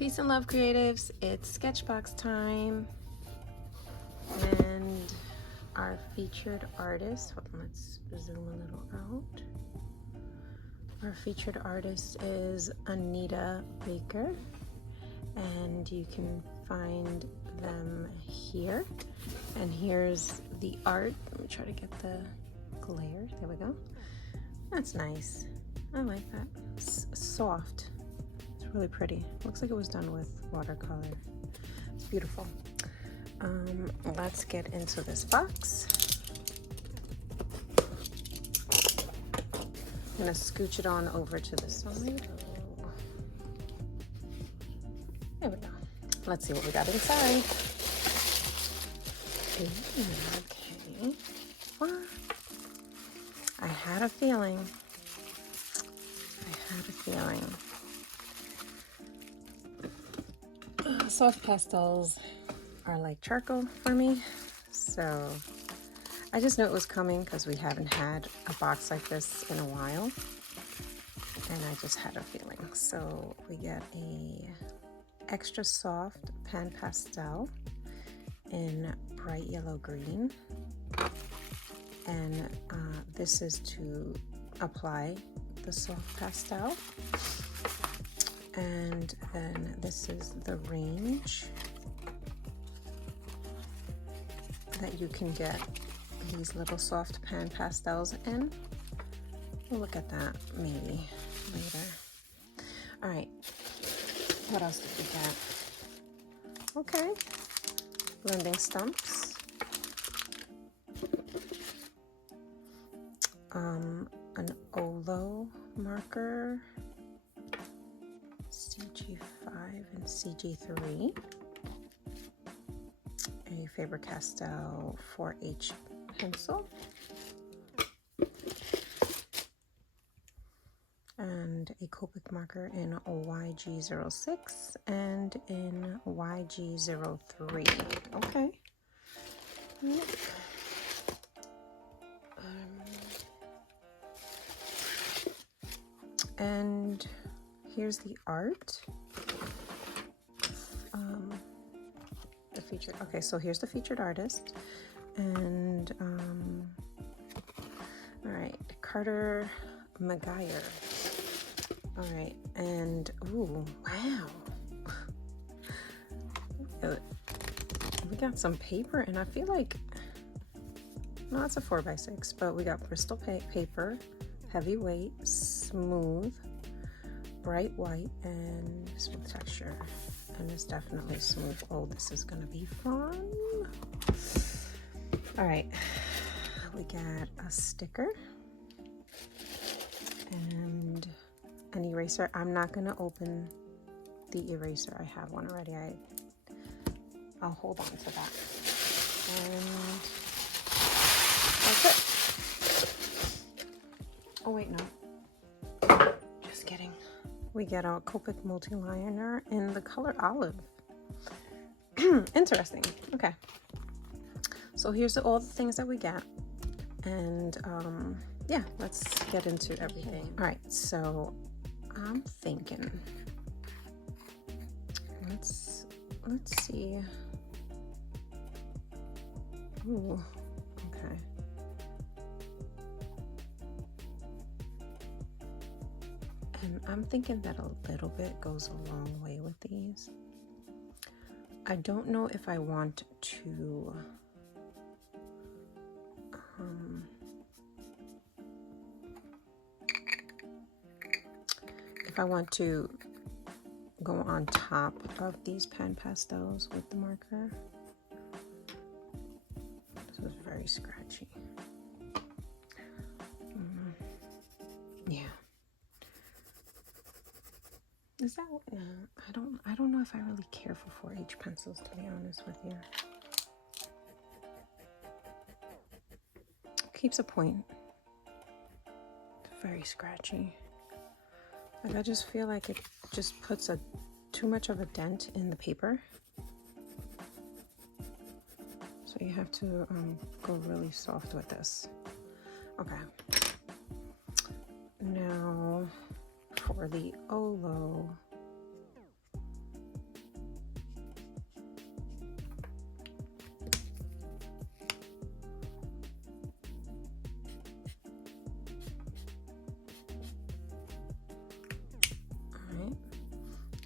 Peace and love, creatives. It's Sketchbox time. And our featured artist, let's zoom a little out. Our featured artist is Anita Baker, and you can find them here. And here's the art. Let me try to get the glare. There we go. That's nice. I like that. It's soft. It's really pretty. Looks like it was done with watercolor. It's beautiful. Let's get into this box. I'm gonna scooch it on over to the side. There we go. Let's see what we got inside. Okay. What? I had a feeling. Soft pastels are like charcoal for me, so I just knew it was coming because we haven't had a box like this in a while, and I just had a feeling. So we get a extra soft pan pastel in bright yellow green, and this is to apply the soft pastel. And then this is the range that you can get these little soft pan pastels in. We'll look at that maybe later. All right, what else did we get? Okay, blending stumps. An Olo marker, CG5 and CG3, a Faber-Castell 4H pencil, and a Copic marker in YG06 and in YG03. Okay. And here's the art. The featured. Okay, so here's the featured artist, and all right, Carter McGuire. All right, and ooh, wow, we got some paper, and I feel like no, it's a 4x6, but we got Bristol paper, heavyweight, smooth, bright white, and smooth texture. And it's definitely smooth. Oh, this is gonna be fun. All right, we got a sticker and an eraser. I'm not gonna open the eraser. I have one already. I'll hold on to that. And that's it. Oh wait, no. Just kidding. We get a Copic multi-liner in the color olive. Interesting. Okay. So here's all the things that we get. And yeah, let's get into everything. All right, so I'm thinking, let's see. Ooh, okay. And I'm thinking that a little bit goes a long way with these. I don't know if I want to go on top of these pan pastels with the marker. This was very scratchy. Yeah. Is that I don't know if I really care for 4H pencils, to be honest with you. Keeps a point. It's very scratchy. Like, I just feel like it just puts too much of a dent in the paper. So you have to go really soft with this. Okay. Now for the Olo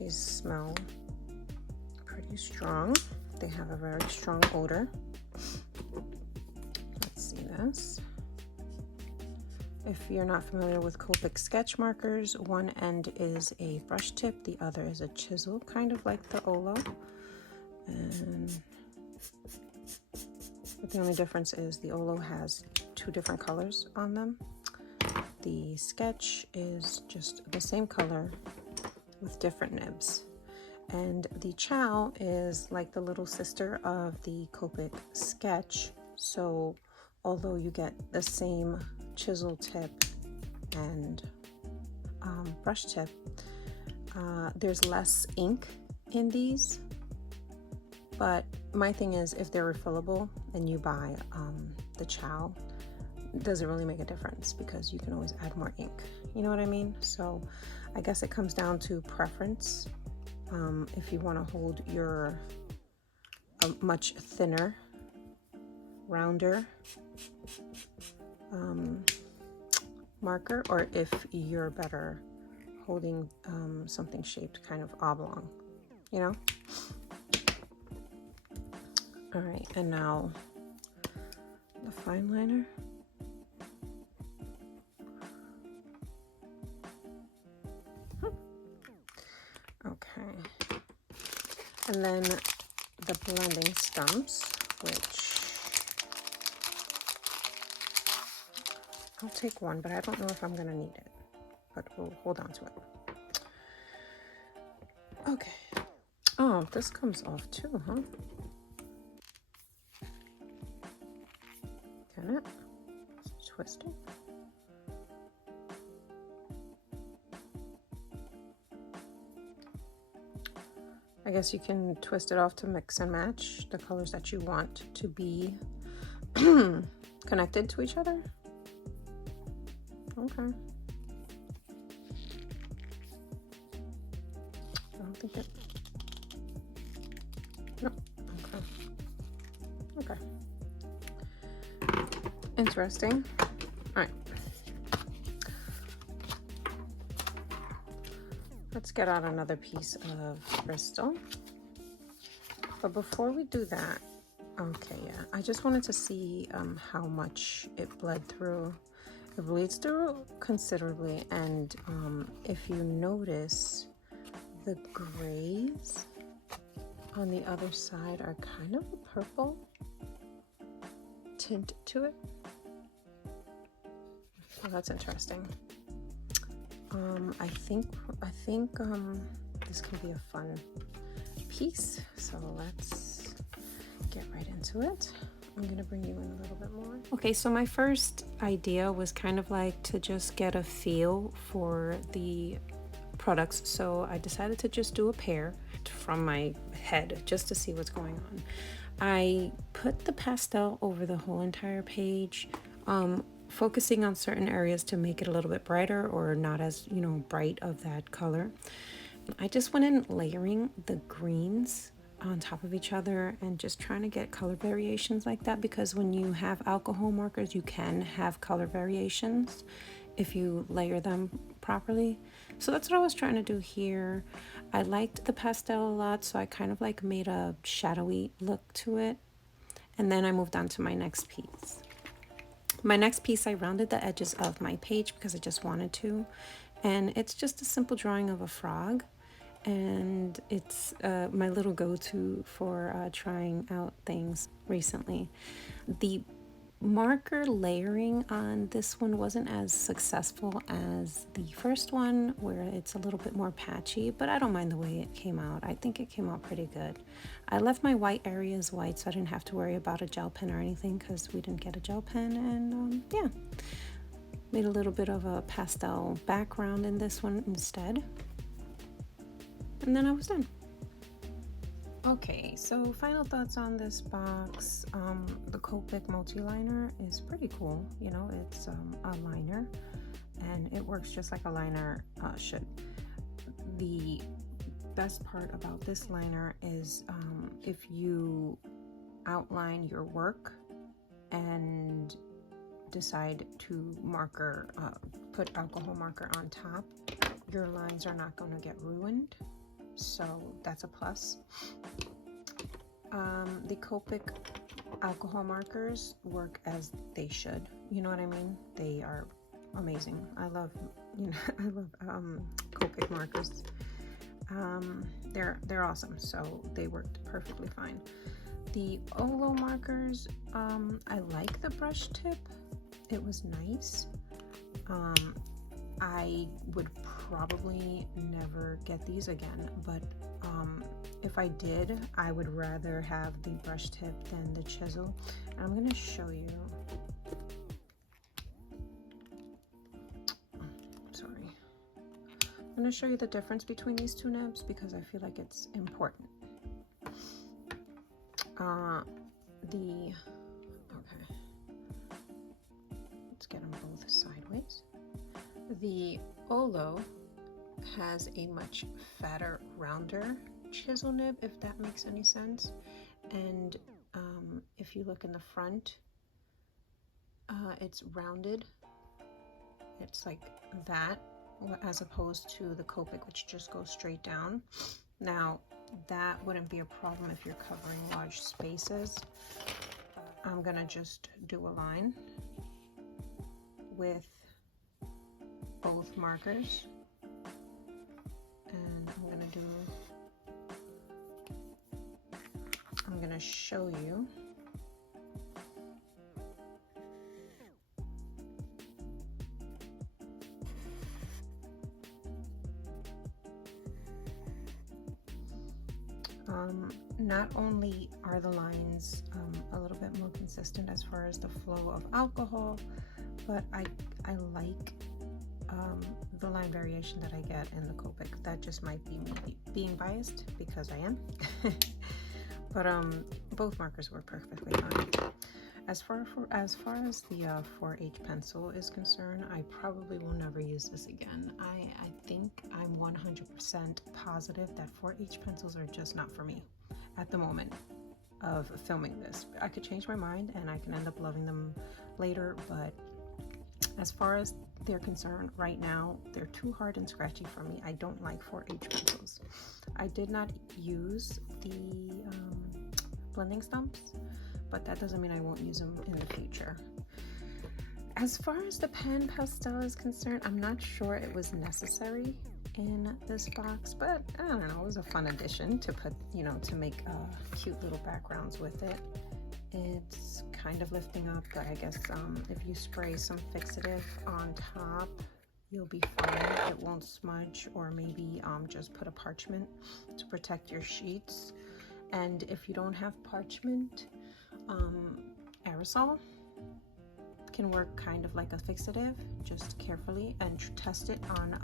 These smell pretty strong. They have a very strong odor. Let's see this. If you're not familiar with Copic sketch markers, one end is a brush tip, the other is a chisel, kind of like the Olo. But the only difference is the Olo has two different colors on them. The Sketch is just the same color with different nibs. And the Chow is like the little sister of the Copic sketch. So although you get the same chisel tip and brush tip, there's less ink in these. But my thing is, if they're refillable and you buy the Chow, it doesn't really make a difference because you can always add more ink. You know what I mean? So I guess it comes down to preference. If you want to hold your much thinner, rounder marker, or if you're better holding something shaped kind of oblong, you know? All right, and now the fine liner. Okay, and then the blending stumps, which I'll take one, but I don't know if I'm gonna need it, but we'll hold on to it. Okay. Oh, this comes off too, huh? Can it? Twist it. I guess you can twist it off to mix and match the colors that you want to be connected to each other. Okay. I don't think it. No. Okay. Okay. Interesting. All right. Let's get out another piece of Bristol. But before we do that, okay, yeah, I just wanted to see how much it bled through. It bleeds through considerably, and if you notice, the grays on the other side are kind of a purple tint to it. So that's interesting. I think this can be a fun piece, so let's get right into it. I'm gonna bring you in a little bit more. Okay, so my first idea was kind of like to just get a feel for the products, so I decided to just do a pair from my head just to see what's going on. I put the pastel over the whole entire page, focusing on certain areas to make it a little bit brighter or not as, you know, bright of that color. I just went in layering the greens on top of each other and just trying to get color variations like that, because when you have alcohol markers, you can have color variations if you layer them properly. So that's what I was trying to do here. I liked the pastel a lot, so I kind of like made a shadowy look to it. And then I moved on to my next piece. My next piece, I rounded the edges of my page because I just wanted to. And it's just a simple drawing of a frog. And it's my little go-to for trying out things recently. The marker layering on this one wasn't as successful as the first one, where it's a little bit more patchy, but I don't mind the way it came out. I think it came out pretty good. I left my white areas white, so I didn't have to worry about a gel pen or anything because we didn't get a gel pen. And yeah, made a little bit of a pastel background in this one instead. And then I was done. Okay, so final thoughts on this box. The Copic multi-liner is pretty cool. You know, it's a liner and it works just like a liner should. The best part about this liner is if you outline your work and decide to put alcohol marker on top, your lines are not going to get ruined. so that's a plus. The Copic alcohol markers work as they should. You know what I mean? They are amazing. I love, you know, I love Copic markers. They're awesome. So they worked perfectly fine. The Olo markers, I like the brush tip. It was nice. I would probably never get these again, but if I did, I would rather have the brush tip than the chisel. And I'm going to show you. Sorry. I'm going to show you the difference between these two nibs because I feel like it's important. Okay. Let's get them both sideways. The Olo has a much fatter, rounder chisel nib, if that makes any sense. And if you look in the front, it's rounded. It's like that, as opposed to the Copic, which just goes straight down. Now, that wouldn't be a problem if you're covering large spaces. I'm gonna just do a line with both markers, and I'm gonna show you not only are the lines a little bit more consistent as far as the flow of alcohol, but I like the line variation that I get in the Copic. That just might be me being biased because I am. But both markers were perfectly fine. As far as the 4H pencil is concerned, I probably will never use this again. I think I'm 100% positive that 4H pencils are just not for me at the moment of filming this. I could change my mind and I can end up loving them later, but as far as they're concerned right now, they're too hard and scratchy for me. I don't like 4H pencils. I did not use the blending stumps, but that doesn't mean I won't use them in the future. As far as the pan pastel is concerned, I'm not sure it was necessary in this box, but I don't know, it was a fun addition to put, you know, to make cute little backgrounds with it. It's kind of lifting up, but I guess if you spray some fixative on top, you'll be fine. It won't smudge, or maybe just put a parchment to protect your sheets. And if you don't have parchment, aerosol can work kind of like a fixative. Just carefully and test it on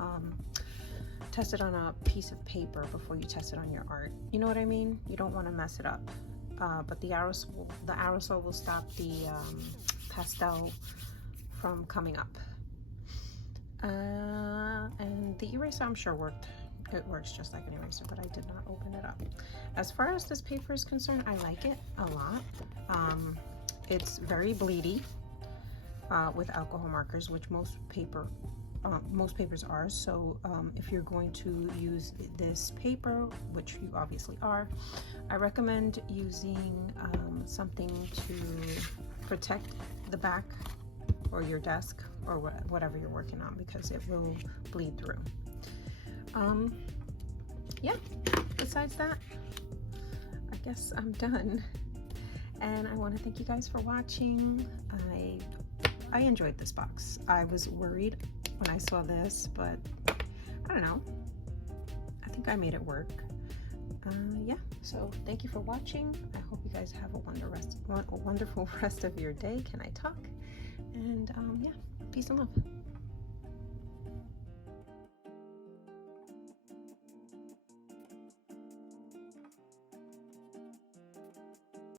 a piece of paper before you test it on your art. You know what I mean? You don't want to mess it up. But the aerosol will stop the pastel from coming up. And the eraser, I'm sure worked. It works just like an eraser, but I did not open it up. As far as this paper is concerned, I like it a lot. It's very bleedy with alcohol markers, which most papers are. So if you're going to use this paper, which you obviously are, I recommend using something to protect the back or your desk or whatever you're working on, because it will bleed through. Yeah, besides that, I guess I'm done. And I want to thank you guys for watching. I enjoyed this box. I was worried when I saw this, but I don't know. I think I made it work. Yeah, so thank you for watching. I hope you guys have a wonderful rest of your day. Can I talk? And yeah, peace and love.